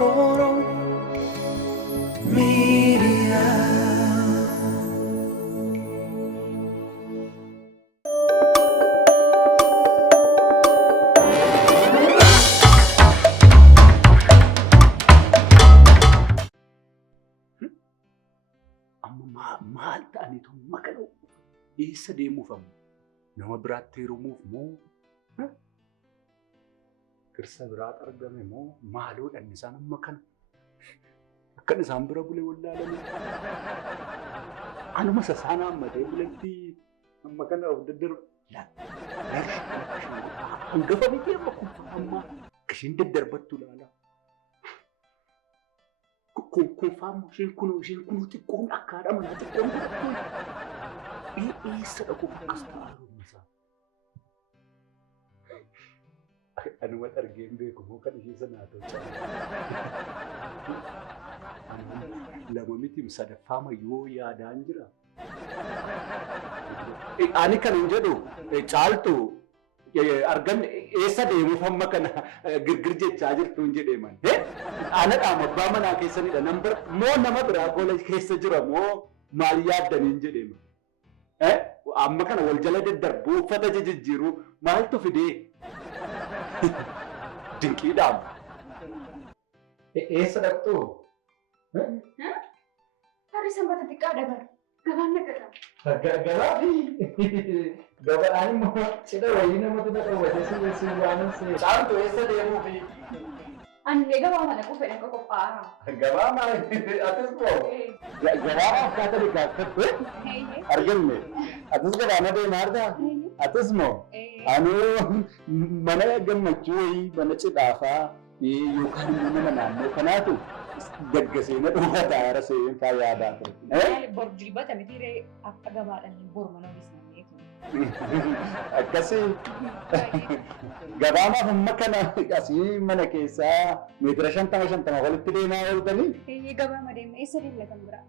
Oro Media. Amma maal ta'aniitu makaluu eessa deemuufamu nama biraatti heerumuuf moo girsa biraatti argame moo maaloodhaan isaan amma kana akkan isaan bira bule wallaalanii anuma sasaanaa ammatee buletti amma kana of daddarba hangafa miti amma kunfammaa kishiin daddarbattu laala. Kunfaamu isheen kunuu xiqqoon akkaadha manaa xiqqoon godhattuun eessa dhaquu akkas ta'aa isaa. Anuma argeen beeku moo kan ishee sanaa tolchaa. Lama miti sadaffaama yoo yaadaan jira. Ani kan hin jedhu caaltu argan eessa deemuuf amma kana girgir jechaa jirtu hin jedhee man. Ana dhaama abbaa manaa keessanidha. Moo nama biraa goola keessa jira moo maal yaaddanii hin jedhee man. Amma kana wal jala daddarbuu uffata jijjiiruu maaltu fidee? Dinqiidhaam. Eessa dhaqxu? Hari sanbata xiqqaa dabalu. Gabaan naqata. Gabaan immoo cidha wayii namatti dhaqawwatee si waamanse. Caaltu eessa deemuufi? Ani gabaa mana kufee akka qophaa'aa. Gabaa maal atis moo? Gabaa akkaataa dhiqaatti arganne. Atis gabaa na deemaa argaa? Atis moo? Anuu mana gammachuu wayii mana cidhaafaa yookaan immoo mana naannoo kanaatu gaggasee na dhuunfataa yara seen faa yaadaa ture. Borjilbata mitiiree akka gabaadhaan bormana bisnee. Akkasii gabaamaaf amma kana asii mana keessaa meetira 50 walitti deemaa ooltanii. Gabaama deemee eessa deemna kan biraa?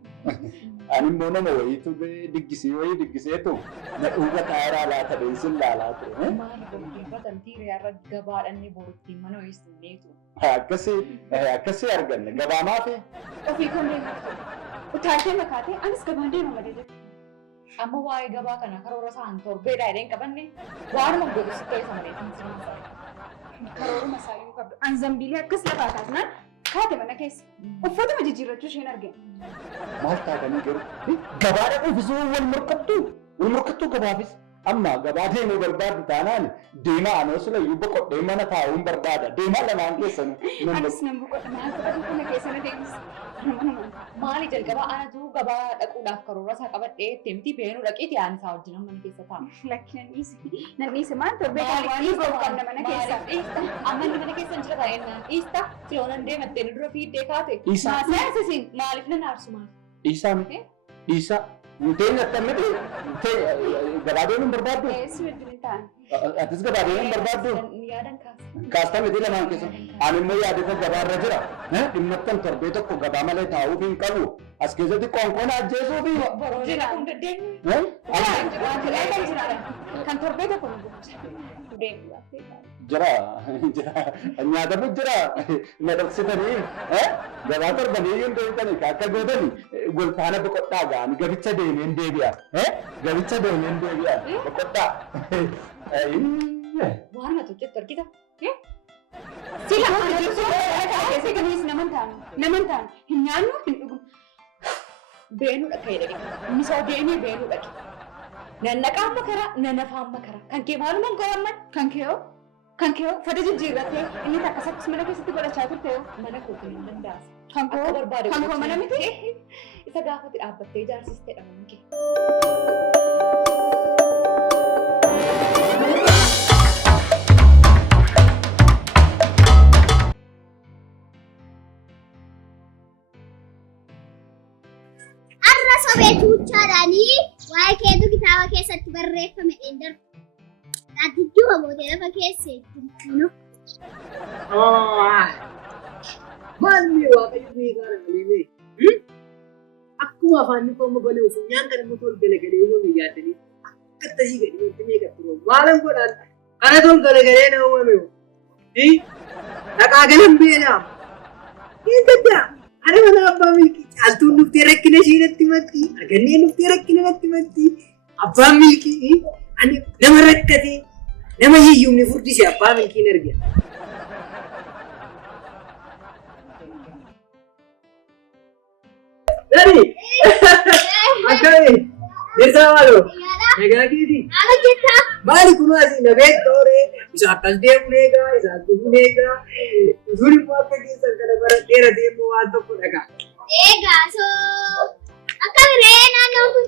Ani immoo nama wayiitu diggiseetu na dhuunfataa yara laata deemsin laalaa ture. Maali borjilbata mitiiree irra gabaadhaan bortiin mana bisneetu. Akkasii arganne gabaamaaf. Ofii kan deemaa ture. Utaaltee makaatee anis gabaan deema malee. Amma waa'ee gabaa kana karoora isaan torbeedhaa jedheen qabanne waanuma godhu sittee isa malee karooruma isaayyuu qabdu. An zambiilee akkas lafaa kaasnaan kaate mana keessa uffatuma jijjiirrachuu isheen argina. Maal taatanii garuu gabaa dhaquufis wal morkattuu gabaafis amma gabaa deemuu barbaaddu taanaan deemaa anoo sulayyuu boqodhee mana taa'uun barbaada. Deemaa lamaan keessanuu. Anis nan boqodha maal ta'uu kana keessana deemis. Maali jalqabaa anatu gabaa dhaquudhaaf karoora isaa qabadhee deemtii beenuu dhaqiiti aan isaa wajjin mana keessa taa'u. Lakki nan dhiise maal torbee kan waan godhu qabna mana keessa. Amma mana keessa hin jira taa'ennaan dhiista filoonan deemattee nu dura fiiddee kaate. Maasii maaliif nan aarsu maali? Dhiisaa miti. Dhiisaa. Teenya akkamiti gabaa deemuun barbaaddu? Si wajjin hin taa'an. Atis gabaa deemuun barbaaddu? Yaadan kaasa. Kaastaa miti lamaan keessa. Ani immoo yaadota gabaarra jira. Dhimmattan torbee tokko gabaa malee taa'uuf hin qabu. As keessatti qoonqoon ajjeesuu fi. Jira kun deddeemu. Kan torbee tokko nu deemu. Jira nyaatamu jira na dhoksitanii gabaa torbanii hin deemtanii akka gootanii golfaana boqodhaa ga'anii gabicha deemeen deebi'a. Gabicha deemeen deebi'a boqodhaa. Waan mata hojjettu argita. Sila keessee gamees naman taanu hin nyaannu hin dhugu. Beenuu dhaqee dhaqe. Misoo deemee beenuu dhaqe. Nannaqaan makara nannafaan makara. Kan kee maalumaan goramman? Kan kee fada jijjiirrattee inni takkas akkas mana keessatti godhachaa turte mana kootiin hin dandaasa. Kan koo mana miti? Isa gaafatti dhaabbattee ijaarsistee dhabuun kee. Beeku chaadhaanii waa'ee keetu kitaaba keessatti barreeffame dheendar. Dhaatijjuu hamootee lafa keesseetti no. Maalli waaqayyo beekaadha malee akkuma afaan koo banee funyaan kan immoo tol galagalee uumame yaadanii akka tasii gadi wanti meeqa turuu maalan godhaan kana tol galagalee na uumame dhaqaa galan beelaa Eeggata! Ani mana abbaa milkii caaltuun dhuftee rakkina ishee natti himatti. Argannee dhuftee rakkina natti himatti. Abbaan milkii ani nama rakkate nama hiyyumni furdise abbaa milkiin argina. Dari! Akkami! Dirsaa maaloo? Nagaa keeti? Maal jettaa? Maali kunoo asii na beektoore? Isa akkas deemu eegaa, isa dhufu eegaa. Utuun immoo akka keessan kana baradheera deemu waan tokko dhagaa. Eegaa soo akkami ree naannoo kun?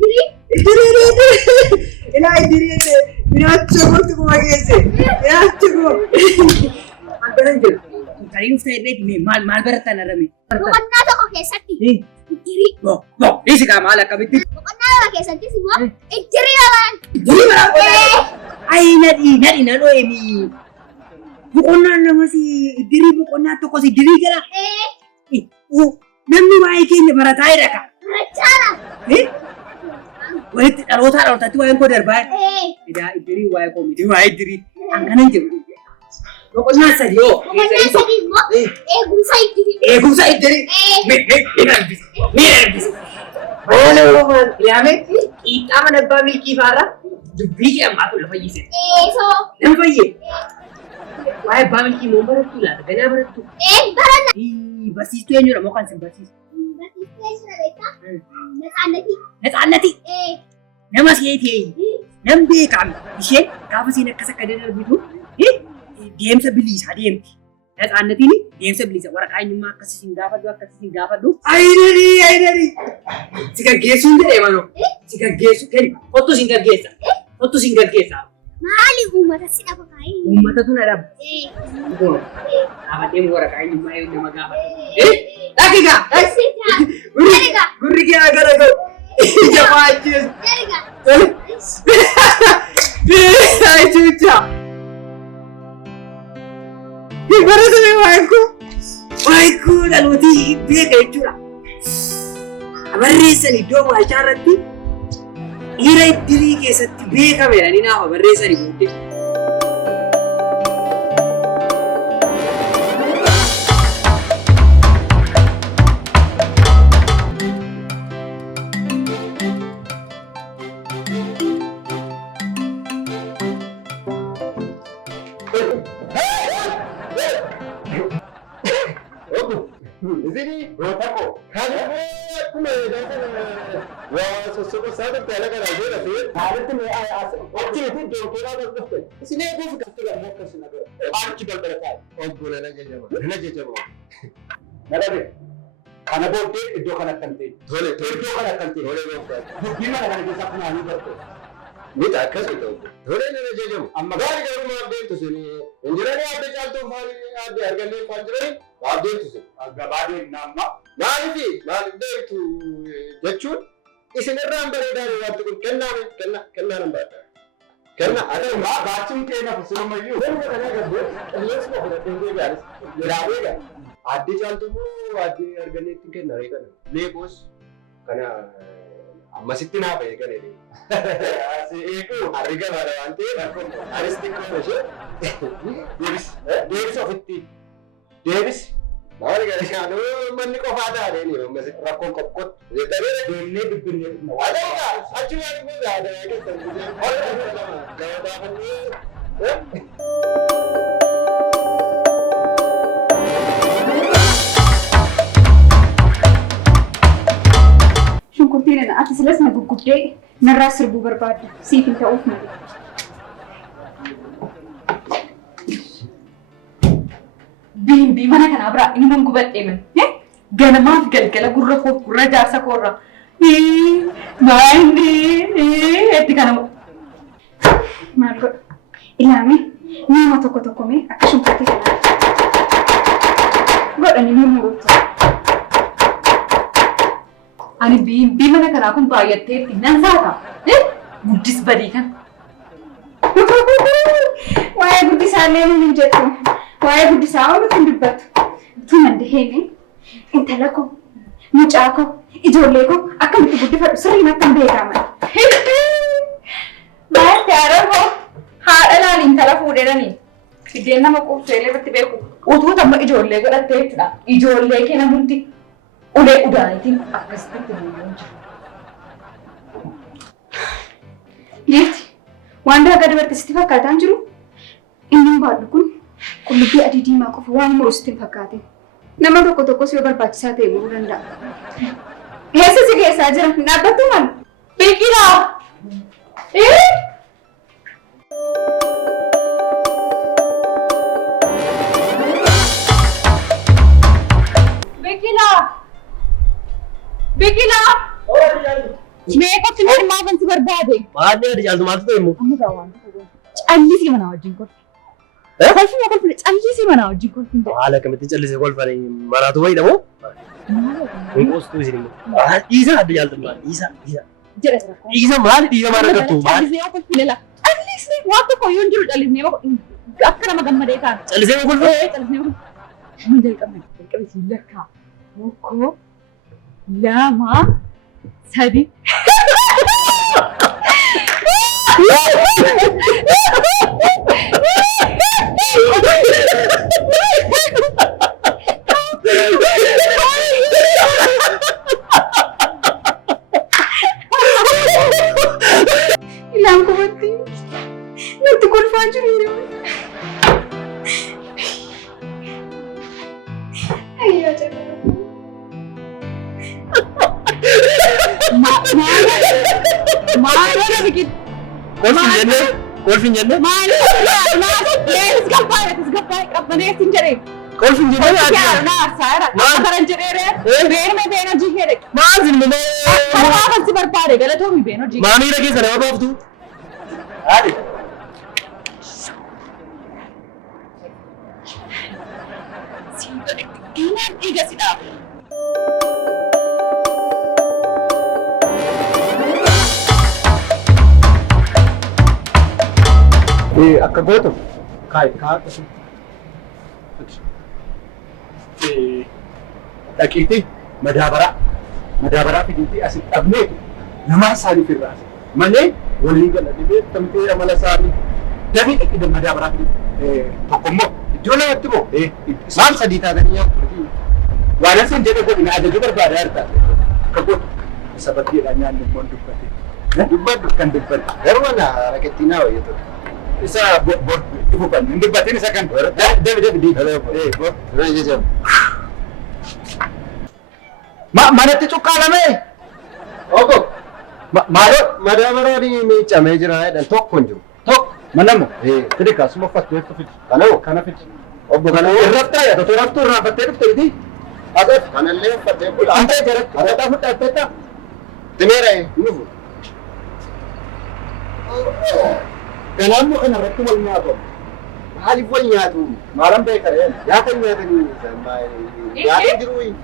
Dirii? Ilaa dirii nyaachuu gooti kuma geesse. Nyaachuu goo. Akkana jira. Ta'iinsa ta'e maal barataan arame? Boqonnaa tokko keessatti dirii. Isi kaa maal akkamitti? Boqonnaa lama keessattis immoo dirii lamaan. Dirii lamaan? Ayi nadhi nanoo emi. Boqonnaan lamas dirii boqonnaa tokkos dirii gara. Namni waa'ee keenya barataa jedha kaa. Barachaadha. Walitti dhalootaatti waa'een koo darbaa. Edaa dirii waa'ee koo miti waa'ee dirii. Akkanan jiru. Boqonnaa sadii hoo. Boqonnaa sadii immoo eegumsa iddirii. Eegumsa iddirii. Miira eebbisa. Oole uumaan ilaame xiixaa mana abbaa milkii faarra dubbii jedhamaatu na fayyise. Soo. Nama fayyee. Waa'ee abbaa milkii moo barattu laata? Ganaa barattu? Baranna. Barsiistuu eenyudha moo kan isin barsiisu? Barsiistuu eenyudha beektaa? Natsaannati. Natsaannati? Nama seetee nam beekame isheen gaafa isiin akkas akka darbitu deemsa bilisaa deemti. Natsaannatiin deemsa bilisa waraqaa eenyummaa akkas isin gaafadhu. Ayidari! Si gaggeessuun jedhee manoo. Si gaggeessu kenni. Kottu isin gaggeessa. Maali uummata si dhabu kaayii? Uummata na dhabu. Dhaabadhee waraqaa eenyummaa yoo nama gaafatu. Dhaqigaa! Gurri kee agara ga'u. Ija baay'ees. Chucha! Baratame waayiku dhalootii beeka jechuudha. Barreessan iddoo waachaa irratti dhiira iddirii keessatti beekamedha ni naafa barreessanii booddee. Zini, rotako. Kaje kuma da wa so sada tela kana jera sai. Halat me ai as. Ochi ne do to da da. Sine ko fuka tela mo ka sina ga. Arki bal bal ka. On bola na jema. Na jema. Nadabe. Kana bote do kana kante. Dole do kana kante. Dole no. Dubbi ma kana ke sapna ni barto. Ni ta kasu to. Dole ne na jema. Amma gari garu ma de to sini. Injirani abde chal to mari abde argane panjari. Waabdeetu gabaadeen naamma maalifi maaliddeetu jechuun isinirraan bareedaa wanti kun kennaa nan barata. Kenna adama baachuun keenya fusilumayyuu. Nama kana gabbee qilleensuma fudhatee deebi'anis jiraatee addi caaltummoo addi arganeetti kenna reekana. Leeqos kana ammasitti naa fayyee kan jedhee. Asii eeguu harri gabaadha waan ta'eef anis xiqqoo ishee deebisa ofitti. Davis, maal garishaan manni qofaa taa'ee ni ammas rakkoon qoqqoot. Jettanii deemnee dubbinee dhufna. Waadama achuma dhufuu yaadamee keessan guddaa. Holla nama gaafannee. Shunkurtiin ati silas na gurguddee narraa sirbuu barbaadda siif hin ta'uuf malee. Bimbi mana kana bira inni man gubadhee man. Ganamaaf galgala gurra jaarsa koorra. Maandi itti kana maal godha? Ilaami nama tokko mee akka shunkurtii kanaa godhani ni muruutu. Ani bimbi mana kanaa kun baay'atteetti nan saata. Guddis badii kan. Waa'ee guddisaallee hin jettu. Waa'ee guddisaa oolu kan dubbatu. Utuu mandaheenii intala koo, mucaa koo, ijoollee koo akkamitti guddifadhu sirriin akkan beekaman. Maatti haadha koo haadha laali intala fuudhanii Fiddeen nama quubseelee irratti beeku. Utuu tamma ijoollee godhattee jechuudha. Ijoollee kee namutti ulee udaanitiin akkasitti deemuun jiru. Jeetti waan daagaa dabartee sitti fakkaataan jiru. Inni baadhu kun qullubbii adii diimaa qofa waan muru sitti hin fakkaatin. Nama tokko si yoo barbaachisaa ta'e muruu danda'a. Eessa si keessaa jira? Dhaabbattu maal? Biqilaa! Biqilaa! Meeqatti nama maafan si barbaade? Maal jedhe jaaltu maaltu ta'e immoo? Amma gaa waan ta'e callisii manaa wajjin kolfi. Kolfuma callisii manaa wajjin kolfi. Haala kamitti callisee kolfanii manaatu wayii dhamoo? Kun qoostuu isin immoo. Dhiisa adda jaaltu maal? Dhiisa. Dhiisa maali dhiisa maal argattu? Callisee yoo kolfi lala. Callisee waan tokko yoo hin jiru callisee akka nama gammadee ta'a. Callisee yoo kolfa? Callisee yoo kolfa. Amma jalqabne si lakkaa. Tokko lama sadi. Ilaan kubatti nuti kolfaa jiru yeroo. Ayyaa jala. Maal biqil? Kolfin jenne? Maal qabbanee sin jedhee. Kolfin jenne? Naa saara. Karan jedhee beena hojii kee dhaqe. Maal sin jenne? Karaa kan si barbaade galatoomi beena hojii. Maamiila keessa nama baaftu? Haali. Diinaan dhiiga si dhaabu. Akka gootu kaa'atu dhaqiitii madaabaraa fidiitii asitti dhabneetu namaa isaaniif irraa malee walii galatee beekamtee amala isaanii dabii dhaqii madaabaraa fidiitii tokko immoo iddoo lamatti moo maal sadii taatanii nyaatu waan asin jedhe godhina adajuu barbaada hartaa akka gootu isa bakkeedhaan nyaanni immoo dubbadhu kan dubbadhu garuu wala rakettiinaa wayyatu. Isa bukan, ini batin isa kan. David. Mana tu cukala me? Ogo. Madamara ni came jira dan tok kunju. Tok mana mo? Tadi kas semua fat tu fit. Kana fit. Ogo kana rafta ya, tu raftu rafta tu tadi. Ada kana le fat. Ante jarak. Ada fut peta. Temera ini. Kanamu kana rakku wal nyaatu hali wal nyaatu maram be kare ya kan nyaatu ni ya kan jiru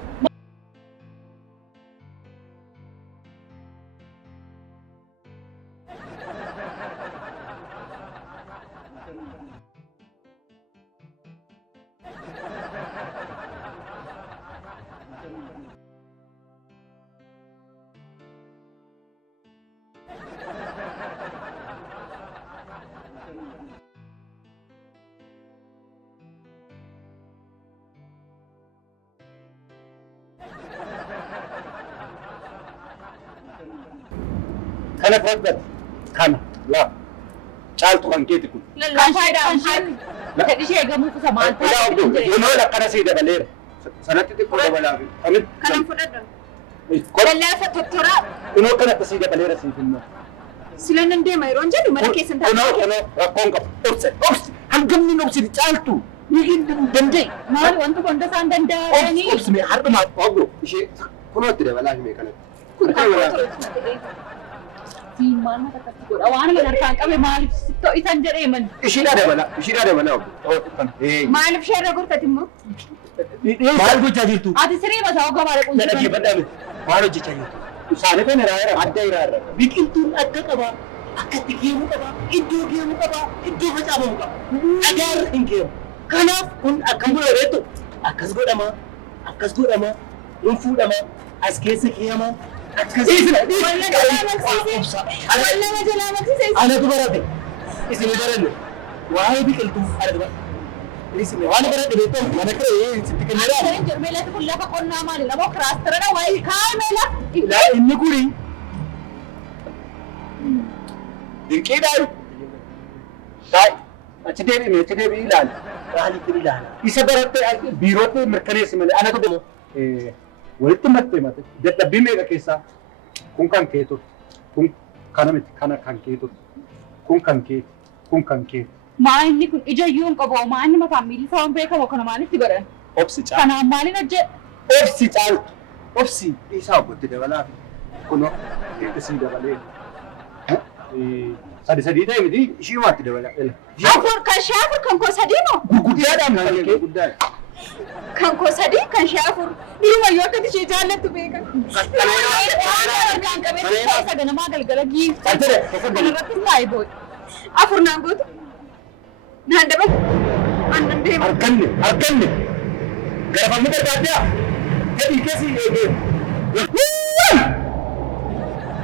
Kana fadhat kana la caaltu kan keeti kun Tadi saya gamu ku sama anta. yoo la kana si dabaleera sanatti xiqqoo dabalaa fi amit Kanan fudhadha. kola Lallaasa tottora. kunoo kanatti si dabaleera si finna Silan nan deema yeroo jedhu mana keessan taa'ee. kunoo rakkoon qabu obsi hangamni obsi caaltu ni dandee Maal wanti wanta isaan danda'anii. obsi mee har'umaa ogro ishee kunoo itti dabalaa himee kanatti Kun kan maal mata akkatti godha waan mana harkaan qabe maaliif sittoo isan jedhee man. ishiidhaa dabalaa ogro Maaliif sheerra gortati immoo? Maal gochaa jirtu? Ati siree mataa ogaa maal Na dhaggeeffadhaa miti. Maal hojjechaa jirtu? isaanii kan iraayira Adda iraarra. Biqiltuun adda qaba. Akkatti geemu qaba. Iddoo geemu qaba. Iddoo facaafamu qaba. Dhagaarra hin geemu. Kanaaf kun akkam godhameetu akkas godhama. Akkas godhama. Hin fuudhama. As keessa keeyama. Anatu barate. Isin baranne. Waa'ee biqiltuu adda Isin waan bara dhibeetu mana kee sitti kenneera. Kan jiru meela kun lafa qonnaa maali nama kiraastara wayi kaa meela. Inni kuni dinqiidhaan taa'e achi deebi'ee ilaali. Maaliif ilaala? Isa barattee biirootti mirkaneessi malee ana tokko walitti mattee dadhabbii meeqa keessaa kun kan kee ture kun kana miti kana kan kee ture kun kan keeti kun kan keeti. Maa inni kun ija iyyuu hin qabu maa inni mataan miilli isaa waan beekamu kana maalitti godhan? Obsi caalu. Kanaan maaliin hojjedhu? Obsi caalu. Obsi isaa obbotti dabalaa kunoo isii dabalee. Sadii ta'e miti ishii waatti dabala. Afur kan shaafur kan koo sadii moo? Gurguddaadhaan kan kee guddaadha. Kan koo sadii kan shaafur dhiruma yoo akkati ishee jaallattu beekan. Kan qabeessa isa ganamaa galgala giifta. Kanarratti taa'e booda. Afur naan gootu. Naan dabala. Aannan deema. Arganne. Garafamni barbaaddaa. Gadii keessi eegee.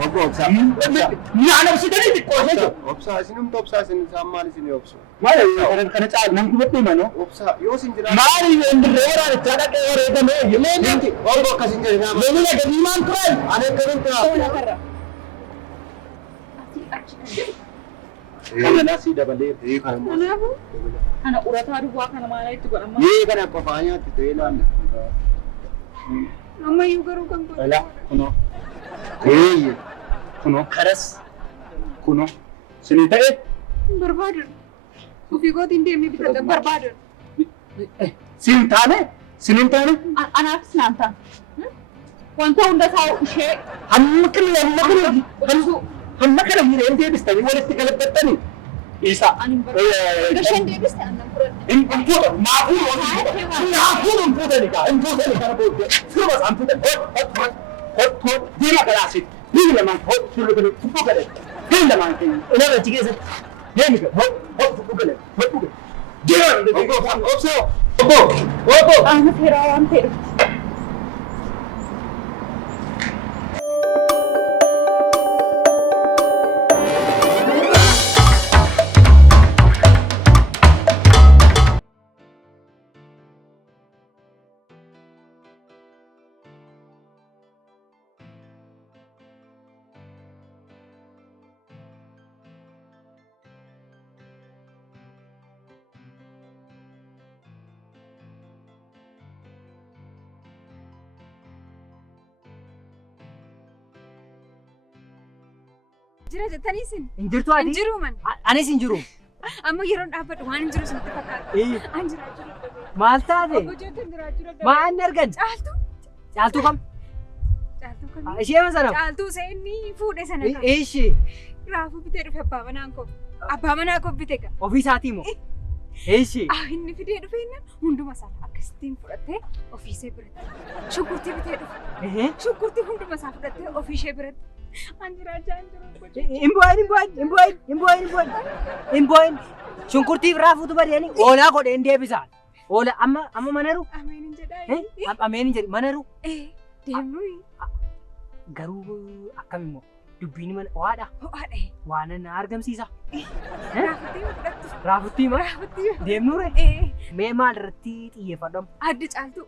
Obbo Obsaa. Nyaana obsitanii xiqqoo jechuudha. Obsaa isinumta obsaa isin isaan maal isin obsu? Maali kana caalu namni dubbatti himanoo. Obsaa yoo isin jiraatu. Maali indirree waraan itti dhaqee wareegame Leenji obbo akkasin jedhe nama. Leenji gadi maan turan. Ani akkamiin tura? Soona karra. Kana naasii dabalee. Kana immoo. Kanaafuu kana urataa duwwaa kana maala itti godhama. Kana qofaa nyaatti ta'ee laanna. Ammayyuu garuu kan godhu. Ala kunoo. Kunoo karas kunoo sinii ta'e. Barbaadan. Ofii gootiin deemee bitadha barbaadan. Siin taane. Anaafis naan ta'a. Wanta hunda isaa ishee Hamma kana hireen deebistanii walitti galabattanii. Isa. ani hin barbaadu. Gasheen deebiste aannan fudhadha. Naafuu fuudhanii kana booddee. Sirba isaan fuudhan. Diima kalaasitti. Diimi lamaan fuudhu galee. Diimi lamaan keenya. Ilaala achi keessatti. Deemi galee. Fuudhu galee. Diima. Obsoo. Obbo. Qaama seeraa waan ta'eef. Jira jettanii isin? Injirtuu ati? Injiru man. Anis injiru. Amma yeroon dhaabbadhu waan injiru isinitti fakkaata. An jiraachuu dadhabe. Maal taate? Obbo Jootiin jiraachuu dadhabe. Maal argan? Caaltuu. Caaltuu kam? Caaltuu kam? Ishee masana? Caaltuu seenni fuudhe sana kam? Ishi. Raafuu bitee dhufe abbaa manaan koo. Abbaa manaa koo bite ka. Ofii isaatii moo? Ishi. Inni fidee dhufe inni hunduma isaa akkasittiin fudhattee ofiisee biratti. Shunkurtii bitee dhufe. Shunkurtii hunduma isaa fudhattee ofiishee biratti. An jiraachaa hin jiru. Imboin. Shunkurtiif raafuutu badanii oolaa godheen deebisaan. Oola amma manaru? Ameen hin jedhaa. Ameen hin jedhi manaru? Deemnu. Garuu akkamimmoo dubbiin mana ho'aadha. Ho'aadha. Waan na argamsiisa. Raafuttii fudhattu. Raafuttii maa? Raafuttii. Deemnuure? Mee maal irratti xiyyeeffadhamu? Adda caaltuu.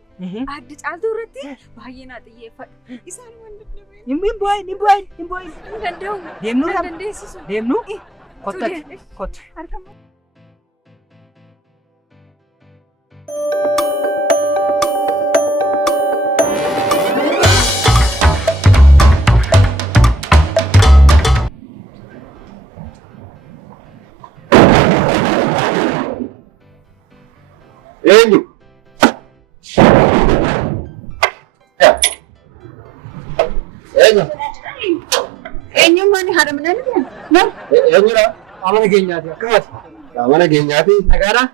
Adda caaltuu irratti baay'ee naa xiyyeeffadhu. Isaan waan dadhabee. Hin bu'in. Hin danda'u. Deemnuure? Hin dandeessisu. Deemnu? Kottatti. Kotta. Harkama. Eenyu? Eenyummaan haadha manaa ni beekna. Eenyudha? Amana keenyaati akkamitti? Mana keenyaati. Nagaadhaa?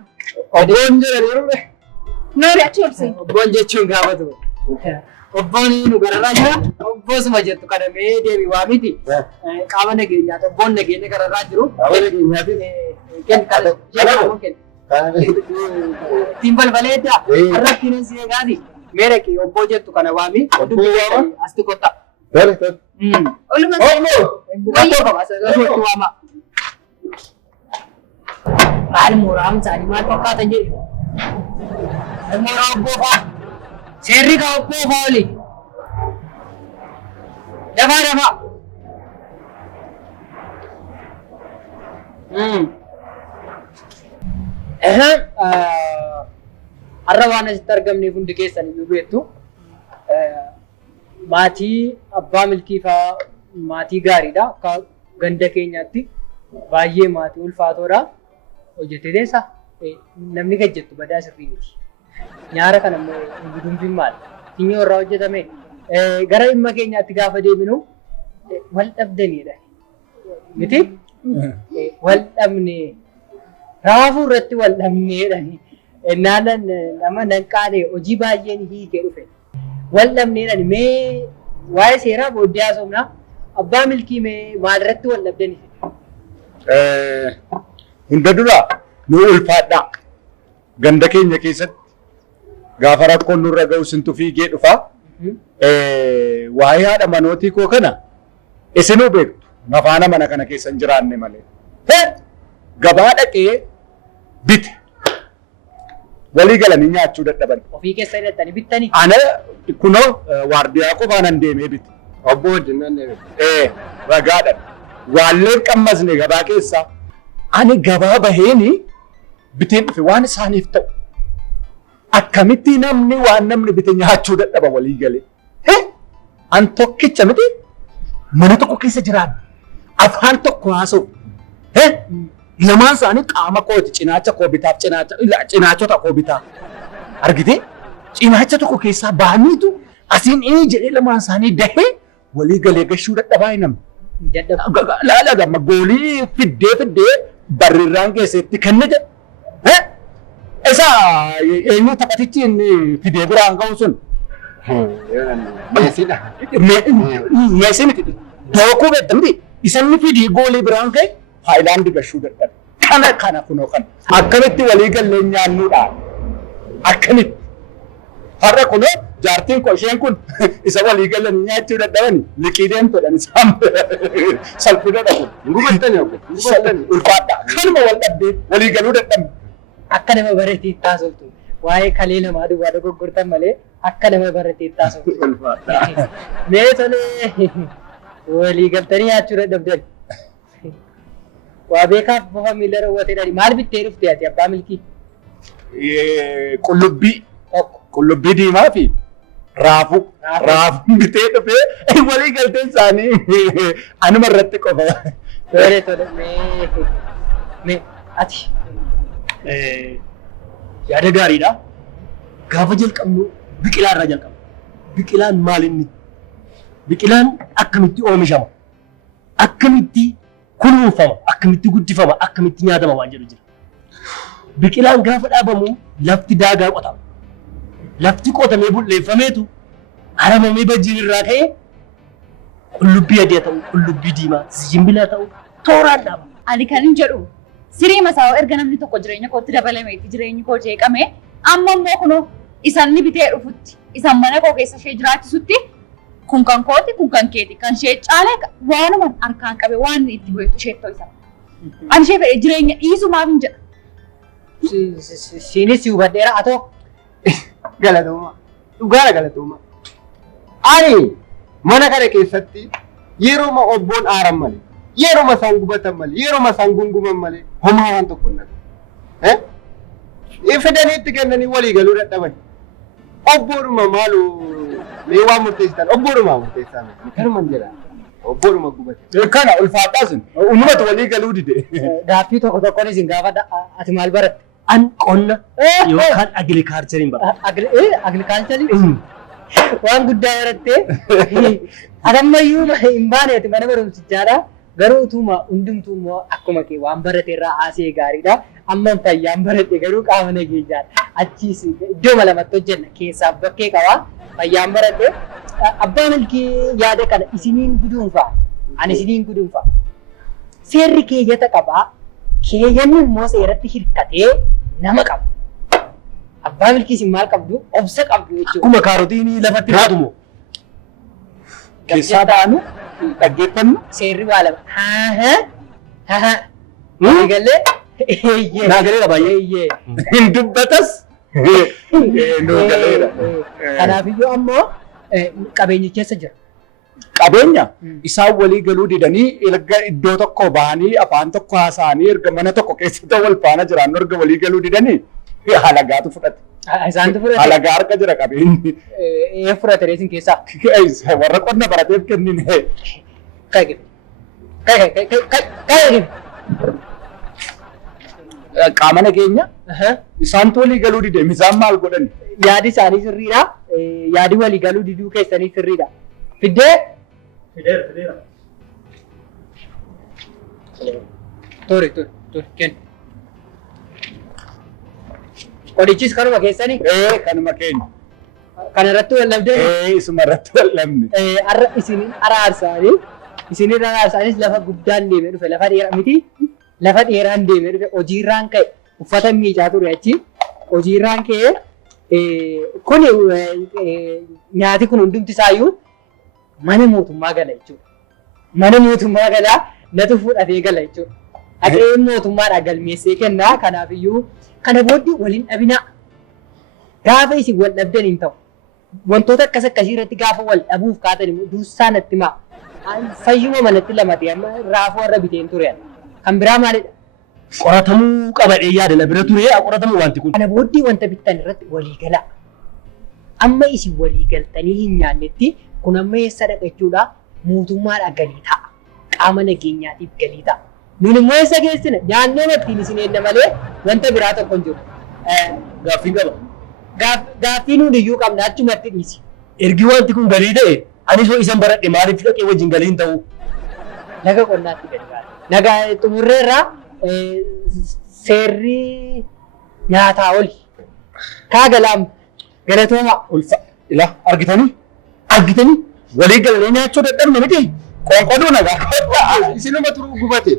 Obboon jedhaniiru. Noori achi obsee. Obboon jechuun gaafatu. Obboon nu gararraa jira. Obboosuma jettu kadhamee deemi waa miti. Qaama nageenyaati. Obboon nageenya gararraa jiru. Mana keenyaati. Kenni. Ittiin balbaleeddaa. Irratti nan si eegaati. Mee dhaqi obboo jettu kana waami. Asti kotta. Tole. Oluma Wayyoo qaba. Asirratti waama. Maal mooraa hamsaanii maal fakkaatan jedhe. Mora obbofa. Seerri ka obbofa oli. Dafa. Har'a waan asitti argamneef hundi keessan iyyuu beektu. Maatii abbaa milkii fa'aa maatii gaariidha. Akka ganda keenyaatti baay'ee maatii ulfaatoodha. Hojjettee teessa namni gajjettu badaa sirrii miti. Nyaara kana immoo gudunfiin maali? Finyoo irraa hojjetame. Gara dhimma keenyaatti gaafa deebinu wal dhabdaniidha. Miti? Wal dhabnee. Raafuu irratti wal dhabneedha. Naanan nama nanqaadhe hojii baay'een hiikee dhufe. Wal dhabneedhaan mee waa'ee seeraa booddee haasofnaa abbaa milkii mee maalirratti wal dhabdanii? Hunda dura nu ulfaadhaa. Ganda keenya keessatti gaafa rakkoon nurra ga'u sintu fiigee dhufaa. Waa'ee haadha manootii koo kana isinuu beektu nafaana mana kana keessa hin jiraanne malee. Gabaa dhaqee bite. Walii galanii nyaachuu dadhaban. Ofii keessa hidhattanii bittanii? Ana kunoo waardiyaa qofaanan deemee bite. Obbo wajjin nan deeme. Ragaadhaan. Waalleen qammasne gabaa keessaa. Ani gabaa baheeni biteen dhufe waan isaaniif ta'u. Akkamitti namni waan namni bite nyaachuu dadhaba walii galee. An tokkicha miti mana tokko keessa jiraadha. Afaan tokko haasa'u. Lamaan isaanii qaama kooti cinaacha koo bitaaf cinaachota koo bitaa. Argitee? Cinaacha tokko keessaa bahaniitu asiin inni jedhee lamaan isaanii dahee walii galee gashuu dadhabaa hin namni. Laala gamma goolii fiddee barreerraan keessatti kennite. Isa eenyu taphatichi inni fidee biraan ga'u sun. Meesiidha. Meesii miti. Dookuu beektamti. Isanni fidee goolii biraan ga'e haayilaandii gashuu dadhabe. Kana kunoo kana. Akkamitti walii gallee nyaannuudhaan. Akkamitti. Har'a kunoo jaartiin koo isheen kun isa walii galan nyaachuu dadhabani liqii deemtuudhaan isaan salphina dhabu. Gubattanii obbo. Ulfaadha. Kanuma wal dhabdee walii galuu dadhabne. Akka nama baratee taasiftu. Waa'ee kalee namaa duwwaa dogoggortan malee akka nama baratee taasiftu. Ulfaadha. Mee tolee walii galtanii nyaachuu dadhabdan. Waa beekaaf bofa miila raawwateedhaan maal bittee dhufte ati abbaa milkii? Qullubbii tokko. Qullubbii diimaa fi raafuu. Raafuu bitee dhufee walii galteen isaanii anuma irratti qofa. Tole mee ati yaada gaariidha. Gaafa jalqabnu biqilaa irraa jalqabna. Biqilaan maal inni? Biqilaan akkamitti oomishama? Akkamitti kunuunfama? Akkamitti guddifama? Akkamitti nyaatama waan jedhu jira. Biqilaan gaafa dhaabamu lafti daagaa qotama. Lafti qotamee bulleeffameetu haramamee bajjiin irraa ka'ee qullubbii adii ta'u, qullubbii diimaa, simbila ta'u tooraan dhaaba. Ani kan hin jedhu sirii masaa'oo erga namni tokko jireenya kootti dabalameetti jireenyi koo jeeqame amma immoo kunoo isan ni bitee dhufutti isan mana koo keessa ishee jiraachisutti kun kan kooti kun kan keeti kan ishee caalee waanuma harkaan qabe waan itti bu'eetu isheettoo isa. Ani ishee fedhe jireenya dhiisumaaf hin jedha. Siinis hubadheera atoo. Galatooma. Dhugaadha galatooma. Ani mana kana keessatti yeroo obboon aaran malee, yeroo isaan gubatan malee, yeroo isaan gunguman malee homaa waan tokko hin dhabu. Fedhanii itti kennanii walii galuu dadhaban. Obboodhuma maaloo mee waan murteessitan obboodhuma murteessaa miti. Kanuma hin jedhaa. Obboodhuma gubate. Kana ulfaadhaas uummatatu walii galuu dide. Gaaffii tokkoon isin gaafadha ati maal baratte? An qonna yookaan agirikaalchariin bara. Agirikaalcharii? Waan guddaa barattee adammayyuu hin baaneeti mana barumsichaadha. Garuu utuma hundumtuu immoo akkuma kee waan barate irraa haasee gaariidha. Amma fayyaan barate garuu qaama nageenyaadha. Achiis iddoo lamatti hojjenna keessaa bakkee qabaa fayyaan barate. Abbaa milkii yaada kana isiniin guduunfaa. Ani isiniin guduunfaa. Seerri keeyyata qabaa. Keeyyanni immoo seeratti hirkatee nama qaba. Abbaa milkii isin maal qabdu? Obsa qabdu jechuudha. Akkuma kaarotiin lafatti haatumo. Keessaa baanu dhaggeeffannu. Seerri baalama. Eegalee. Naagalee baay'ee. Hin dubbatas Nuu galeera. Kanaafiyyuu ammoo qabeenyi keessa jira. Qabeenya isaan walii galuu didanii erga iddoo tokko bahanii afaan tokko haasa'anii erga mana tokko keessatti wal faana jiran erga walii galuu didanii halagaatu fudhate. Isaantu fudhate. Halagaa harka jira qabeenyi. Fudhate reesin keessaa. Warra qonna barateef kennine. Qaama nageenya isaantu walii galuu dide isaan maal godhani? Yaadi isaanii sirriidha. Yaadi walii galuu diduu keessanii sirriidha. Fiddee. Fideera. Tori, kennu. Qodichis kanuma keessanii? Kanuma keenya. Kana irratti wal dhabdee? Isuma irratti wal dhabne. Har'a isiniin araarsaanis lafa guddaan deemee dhufe lafa dheeraa miti. Lafa dheeraan deemee dhufe hojiirraan ka'e uffata miicaa ture achi hojiirraan ka'e kun nyaati kun hundumti isaayyuu mana mootummaa gala jechuudha. Mana mootummaa galaa natu fudhatee gala jechuudha. Haqee mootummaadhaan galmeessee kennaa kanaafiyyuu kana booddee waliin dhabinaa. Gaafa isin wal dhabdan hin ta'u. Wantoota akkasii irratti gaafa wal dhabuuf kaatan immoo dursaa natti himaa. Fayyuma manatti lamatee amma raafuu warra biteen ture. Kan biraa maalidha? Qoratamuu qabadhee yaada na bira ture qoratamu wanti kun. Kana booddee wanta bittan irratti walii galaa. Amma isin walii galtanii hin nyaannetti kun amma eessa dhaqa jechuudha mootummaadhaan galii ta'a. Qaama nageenyaatiif galii ta'a. Nun immoo eessa geessina nyaannee mattiin isin eenna malee wanta biraa tokko hin jiru. Gaaffii qaba. Gaaffii nuti iyyuu qabna achumatti dhiisi. Ergi wanti kun galii ta'e anis hoo isan baradhe maaliif dhaqee wajjin galii hin ta'u? Laga qonnaatti gadi baala. Nagaa xumurreerraa seerri nyaataa oli. Kaa galaam galatooma. Ulfa ila argitanii walii galanii nyaachuu dadhabne miti. Qoonqoduu nagaa. Isinuma turuu gubate.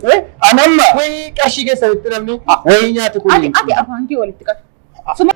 Anamma. Wayii qarshii keessatti namni wayii nyaatu kun. Ati afaan kee walitti qabu.